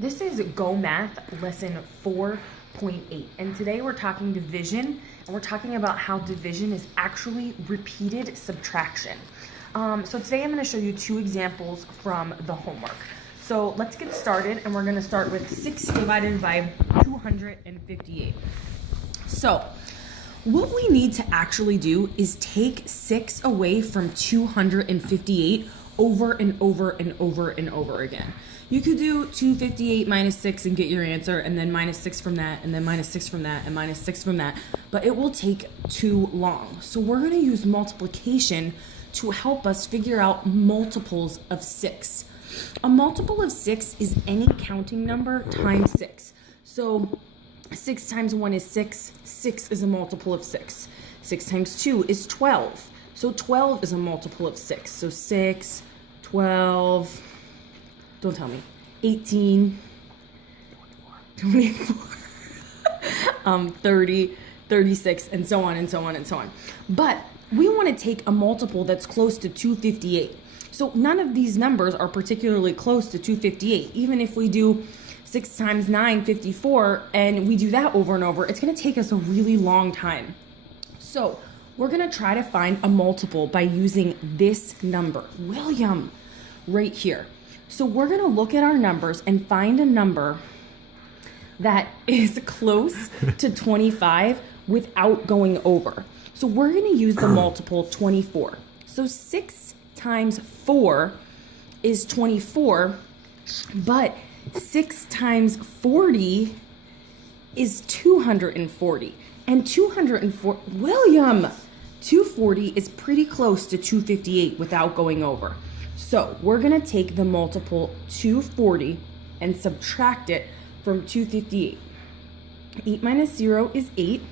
This is Go Math lesson 4.8, and today we're talking division, and we're talking about how division is actually repeated subtraction. So today I'm going to show you two examples from the homework. So let's get started, and we're going to start with 6 divided by 258. So what we need to actually do is take 6 away from 258 over and over and over and over again. You could do 258 minus 6 and get your answer, and then minus 6 from that, and then minus 6 from that, and minus 6 from that, but it will take too long. So we're going to use multiplication to help us figure out multiples of 6. A multiple of 6 is any counting number times 6. So 6 times 1 is 6. 6 is a multiple of 6. 6 times 2 is 12. So 12 is a multiple of 6. So 6, 12, don't tell me, 18, 24, 30, 36, and so on and so on and so on. But we want to take a multiple that's close to 258. So none of these numbers are particularly close to 258. Even if we do 6 times 9, 54, and we do that over and over, it's going to take us a really long time. So we're going to try to find a multiple by using this number, William, right here. So we're going to look at our numbers and find a number that is close to 25 without going over. So we're going to use the multiple 24. So 6 times 4 is 24, but 6 times 40 is 240. And 240, William, 240 is pretty close to 258 without going over. So we're going to take the multiple 240 and subtract it from 258. 8 minus 0 is 8.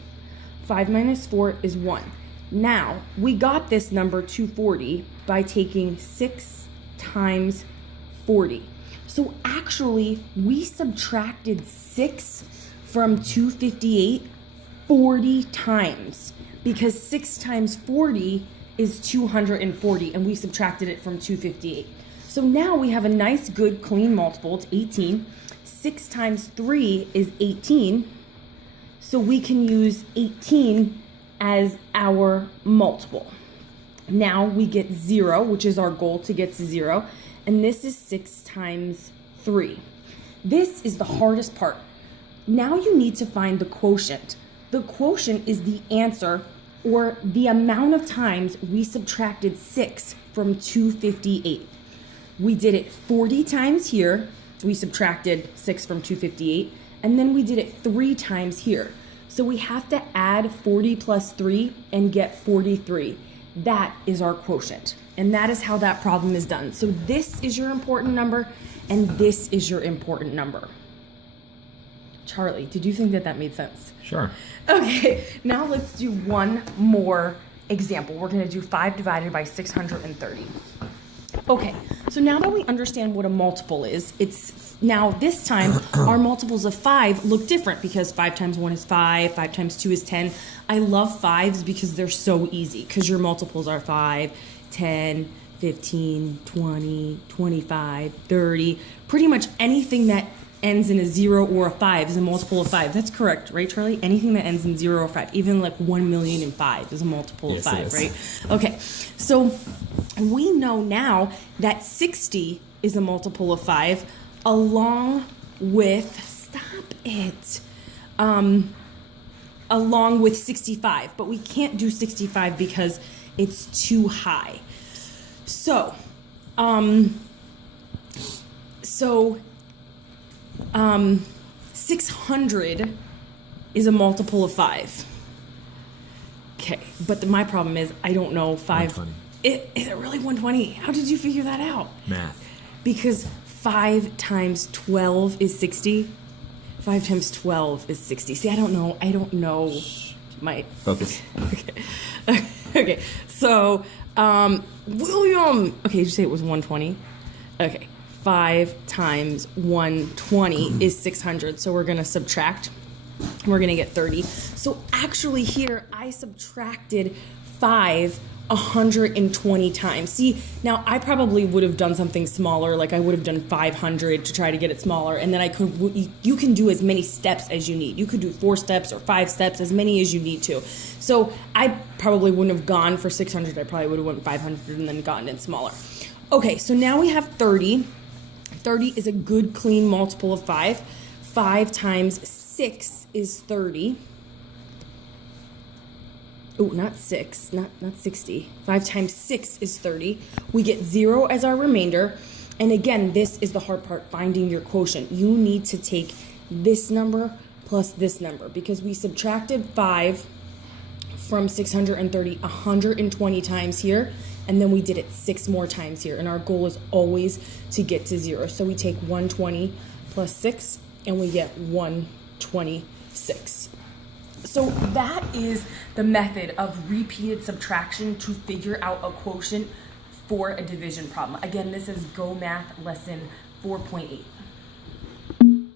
5 minus 4 is 1. Now, we got this number 240 by taking 6 times 40. So actually, we subtracted 6 from 258 40 times, because 6 times 40 is 240, and we subtracted it from 258. So now we have a nice, good, clean multiple. It's 18. 6 times 3 is 18. So we can use 18 as our multiple. Now we get 0, which is our goal to get to 0. And this is 6 times 3. This is the hardest part. Now you need to find the quotient. The quotient is the answer, or the amount of times we subtracted 6 from 258. We did it 40 times here. We subtracted 6 from 258. And then we did it 3 times here. So we have to add 40 plus 3 and get 43. That is our quotient. And that is how that problem is done. So this is your important number, and this is your important number. Charlie, did you think that that made sense? Sure. Okay, now let's do one more example. We're going to do 5 divided by 630. Okay, so now that we understand what a multiple is, it's now this time our multiples of 5 look different, because 5 times 1 is 5, 5 times 2 is 10. I love 5s because they're so easy, because your multiples are 5, 10, 15, 20, 25, 30. Pretty much anything that ends in a 0 or a 5 is a multiple of 5. That's correct, right, Charlie? Anything that ends in 0 or 5, even like 1,000,005 is a multiple of 5, right? Okay, so we know now that 60 is a multiple of 5, along with, stop it, along with 65, but we can't do 65 because it's too high. So, 600 is a multiple of 5. Okay, but my problem is I don't know 5. 120. Is it really 120? How did you figure that out? Math. Because 5 times 12 is 60. 5 times 12 is 60. See, I don't know my... Focus. Okay. Okay, so, William... Okay, did you say it was 120? Okay. 5 times 120 is 600. So we're going to subtract. We're going to get 30. So actually here, I subtracted 5 120 times. See, now I probably would have done something smaller, like I would have done 500 to try to get it smaller, and then you can do as many steps as you need. You could do 4 steps or 5 steps, as many as you need to. So I probably wouldn't have gone for 600. I probably would have went 500 and then gotten it smaller. Okay, so now we have 30. 30 is a good clean multiple of 5. 5 times 6 is 30. Oh, not 6, not 60. 5 times 6 is 30. We get 0 as our remainder. And again, this is the hard part, finding your quotient. You need to take this number plus this number, because we subtracted 5 from 630 120 times here, and then we did it 6 more times here. And our goal is always to get to 0. So we take 120 plus 6, and we get 126. So that is the method of repeated subtraction to figure out a quotient for a division problem. Again, this is Go Math lesson 4.8.